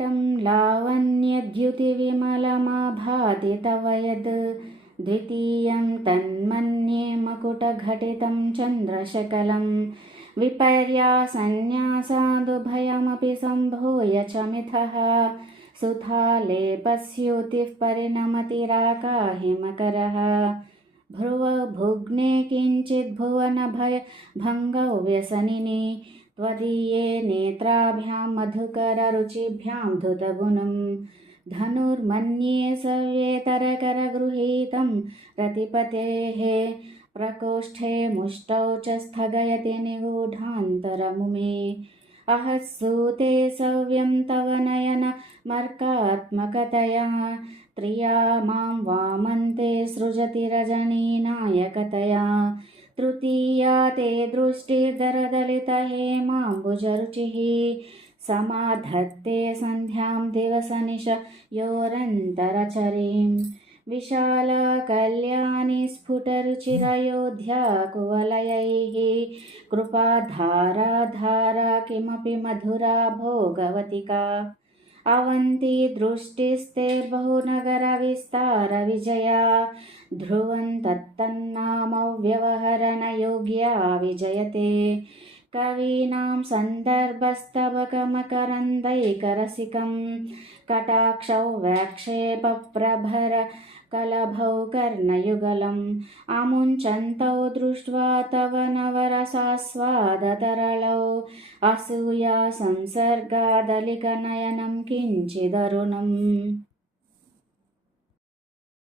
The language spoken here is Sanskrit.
ललाटं लावण्यद्युतिविमलमाभाति तव यद् द्वितीयं तन्मन्ये मकुटघटितं चन्द्रशकलं विपर्यासन्न्यासादुभयमपि सम्भूय च मिथः सुधालेपस्योतिः परिणमतिराकाहिमकरः भ्रुवभुग्ने किञ्चिद्भुवनभयभङ्गौ व्यसनिनि त्वदीये नेत्राभ्यां मधुकररुचिभ्यां धुतगुणं धनुर्मन्ये सव्येतरकरगृहीतं रतिपतेः प्रकोष्ठे मुष्टौ च स्थगयति निगूढान्तरमुमे अहस्सूते सव्यं तव नयनमर्कात्मकतया त्रिया मां वामन्ते सृजति रजनीनायकतया तृतीया ते दृष्टिर्दरदलितहेमाम्बुजरुचिः समाधत्ते सन्ध्यां दिवसनिशयोरन्तरचरीं विशाला कल्याणी स्फुटरुचिरयोध्या कुवलयैः कृपाधारा किमपि मधुरा भोगवतिका अवन्ती दृष्टिस्ते बहुनगरविस्तारविजया ध्रुवं तत्तन्नामव्यवहरणयोग्या विजयते कवीनां सन्दर्भस्तबकमकरन्दैकरसिकं कटाक्षौ व्याक्षेपप्रभर कलभौ कर्णयुगलम् आमुञ्चन्तौ दृष्ट्वा तव नवरसास्वादतरलौ असूया संसर्गादलिकनयनं किञ्चिदरुणम्।